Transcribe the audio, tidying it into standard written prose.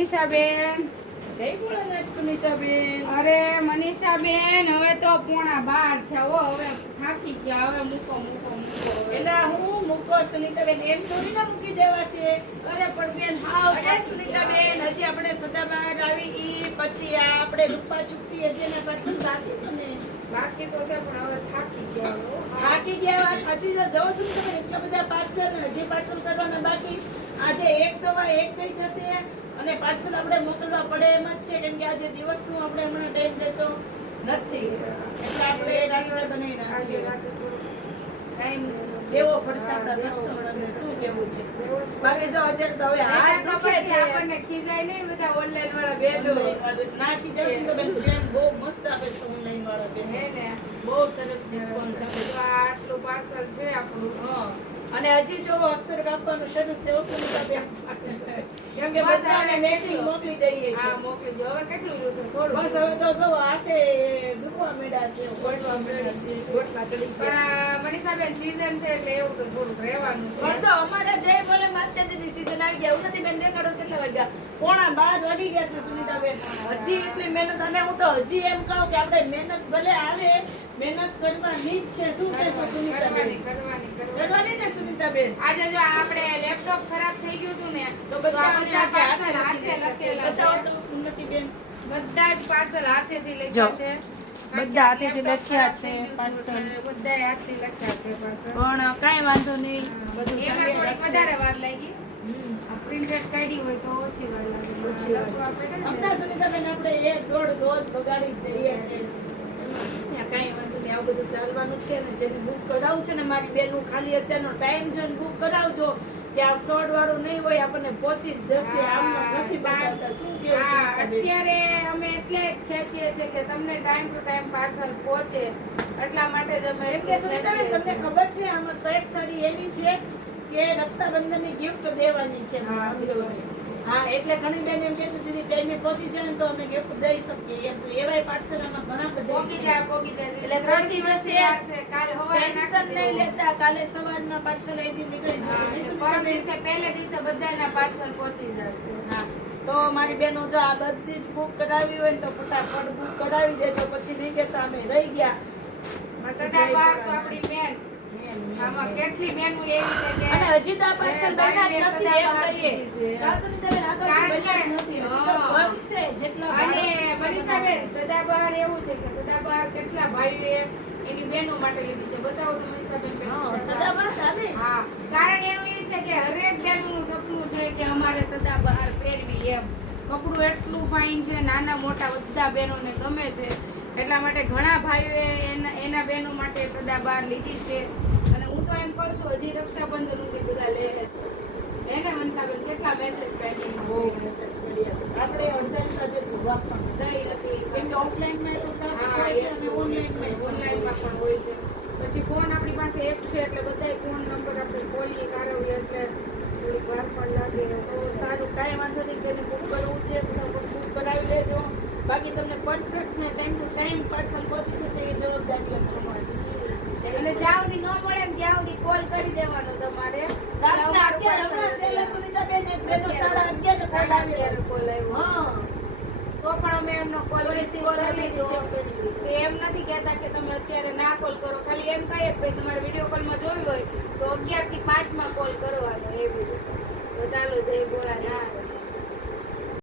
મનીષાબેન. જય ભોળાનાથ સુનિતાબેન. અરે મનીષાબેન, હવે તો 11:30 થયા. હવે થાકી ગયા. હવે મૂકો. એટલે હું મૂકો સુનિતાબેન, એમ થોડી ના મૂકી દેવા છે. અરે પણ બેન હાવ અરે સુનિતાબેન, હજી આપણે સદાબહાર આવી ઈ પછી આ આપણે રૂપા ચૂકી હજી એના પાછળ બાકી છે ને. બાકી તો છે પણ હવે થાકી ગયા હો. થાકી ગયા વાત સાચી છે. જવો સુનિતાબેન, એટલા બધા પાર્સલ હજી પાર્સલ કરવાના બાકી. આજે 1:15 થઈ જશે અને પાર્સલ આપણે મોકલવા પડે એમ જ છે, કેમ કે આજે દિવસનો આપણે હમણાં ટાઈમ દેતો નથી. એટલે આપણે રાત્રે બનાવી નાખીએ. ટાઈમ દેવો પડશે આપણા કસ્ટમરને. શું કેવું છે? બાકી જો અત્યારે તો હવે હાથ દુખે છે. આપણને ખીજાય નહીં બધા ઓનલાઈન વાળા બેનો. નાખી જશે તો બેન પ્લેન બહુ મસ્ત આપે છે ઓનલાઈન વાળા બેન. હે ને બહુ સરસ રિસ્પોન્સ આપે છે. તો આટલું પાર્સલ છે આપણું. હા. અને હજી જો અસ્તર કાપવાનું શરૂ છે સુનિતાબેન. કેમ કે બધાને મેચિંગ મોકલી દઈએ છે. હા મોકલી દો. હવે કેટલું રહ્યું છે? થોડું. બસ હવે તો જો હાથે દુખવા માંડ્યા છે, ગોઠવા માંડ્યા છે, ગોઠવા ચડી ગયા. પણ મનીષાબેન સીઝન છે એટલે એવું તો થોડુંક રહેવાનું છે. પણ જો અમારે જય બોલે માતાજીની સીઝન આવી ગયા. ઉન્નતિ બેન દેખાડો કેટલા વાગ્યા? 11:15 વાગી ગયા છે સુનિતાબેન. હજી એટલી મહેનત. અને હું તો હજી એમ કહું કે આપણે મહેનત ભલે આવે, મહેનત કરવાની જ છે. શું કહેશો સુનિતાબેન? કરવાની ને સુનિતાબેન. આજે જો આપણે લેપટોપ ખરાબ થઈ ગયું હતું ને તો બધા પાર્સલ હાથે લખેલા છે. ઉન્નતિબેન બધા જ પાર્સલ હાથેથી લખ્યા છે. બધા હાથેથી લખ્યા છે પાર્સલ. બધા હાથથી લખ્યા છે પાર્સલ. પણ કાંઈ વાંધો નહીં, બધું એમાં ચાલ્યા થોડીક રાખશે. વધારે વાર લાગી. પ્રિન્ટેડ કાઢી હોય તો ઓછી વાર લાગે. ઓછી વાર. લખવા પડે ને. હમણાં સુનિતાબેન આપણે 1-1.5 રોજ બગાડી જ દઈએ છીએ. કાંઈ વાંધો નહીં, આવું બધું ચાલવાનું છે ને. જેને બુક કરાવવું છે ને મારી બેનું, ખાલી અત્યારનો ટાઈમ જોઈને બુક કરાવજો કે આ ફ્રોડ વાળું નહીં હોય, આપણને પહોંચી જ જશે. આમ નથી બતાવતા. શું કેવું હા, સુનિતાબેન? અત્યારે અમે એટલે જ ખેંચીએ છીએ કે તમને ટાઈમ ટુ ટાઈમ પાર્સલ પહોંચે, એટલા માટે જ અમે એટલે સુનિતાબેન, તમને ખબર છે આમાં તો એક સાડી એવી છે કે રક્ષાબંધનની ગિફ્ટ દેવાની છે. હા, એટલે ઘણી બેન એમ કહે છે દીદી ટાઈમે પહોંચી જાય ને તો અમે ગિફ્ટ દઈ શકીએ એમ. તો એવાય પાર્સલ આમાં ઘણા બધા પોગી જાય એટલે પહોંચી જશે. કાલ સવારે ટેન્શન નહીં લેતા. કાલે સવારમાં પાર્સલ અહીંથી નીકળી જશે. પરમ દિવસે પહેલે દિવસે બધાના પાર્સલ પહોંચી જશે. હા, તો મારી બેનો જો આ બધી જ બુક કરાવી હોય ને તો ફટાફટ બુક કરાવી દેજો. પછી નહીં કહેતા અમે રહી ગયા. સદાબહાર તો આપણી મેન. આમાં કેટલી બેનો એવી છે કે અને હજી તો આ પાર્સલ બન્યા જ નથી એમ કહીએ. સુનિતાબેન, આગળ બન્યા જ નથી. હજી તો બનશે જેટલા અને મનીષાબેન, સદાબહાર એવું છે કે સદાબહાર કેટલા ભાઈઓએ એની બહેનો માટે લીધી છે. બતાવો તો મનીષાબેન. હા, સદાબહાર સાદે. હા, કારણ એનું એ છે કે હરેક બહેનનું સપનું છે કે અમારે સદાબહાર પહેરવી એમ. કપડું એટલું ફાઇન છે, નાના મોટા બધા બહેનોને ગમે છે. એટલા માટે ઘણા ભાઈઓએ એના બહેનો માટે સદાબહાર લીધી છે. અને હું તો એમ કહું છું હજી રક્ષાબંધન સુધી બધા લે એને મનસાબેન કેટલા મેસેજ પેન્ડિંગ બહુ મેસેજ પડ્યા છે. આપણે અડધા જે જવાબ પણ દઈ નથી. કેમ કે ઓફલાઈનમાં તો હા, હોય છે અને ઓનલાઈનમાં ઓનલાઈનમાં પણ હોય છે. પછી ફોન આપણી પાસે એક છે એટલે બધાય ફોન નંબર આપણે ખોલીએ કાઢવીએ એટલે થોડીક વાર પણ લાગે. તો સારું, કાંઈ વાંધો નહીં. જેને બુક કરવું છે ફટાફટ બુક કરાવી લેજો. બાકી તમને પરફેક્ટ ને ટાઈમ ટુ ટાઈમ પાર્સલ પહોંચી જશે એ જવાબદારી તમારી. અને જ્યાં સુધી ન મળે ને ત્યાં સુધી કોલ કરી દેવાનો તમારે. રાતના 11 હમણાં છેલ્લે સુનિતાબેન એક બેનો 11:30 કોલ આવ્યો. કોલ આવ્યો. હા, તો પણ અમે એમનો કોલ રિસીવ કરી લીધો. તો એમ નથી કહેતા કે તમે અત્યારે ના કોલ કરો. ખાલી એમ કહીએ કે ભાઈ તમારે વિડીયો કોલમાં જોયું હોય તો 11 થી 5 માં કોલ કરવાનો એવી રીતે. તો ચાલો જય ભોળાનાથ.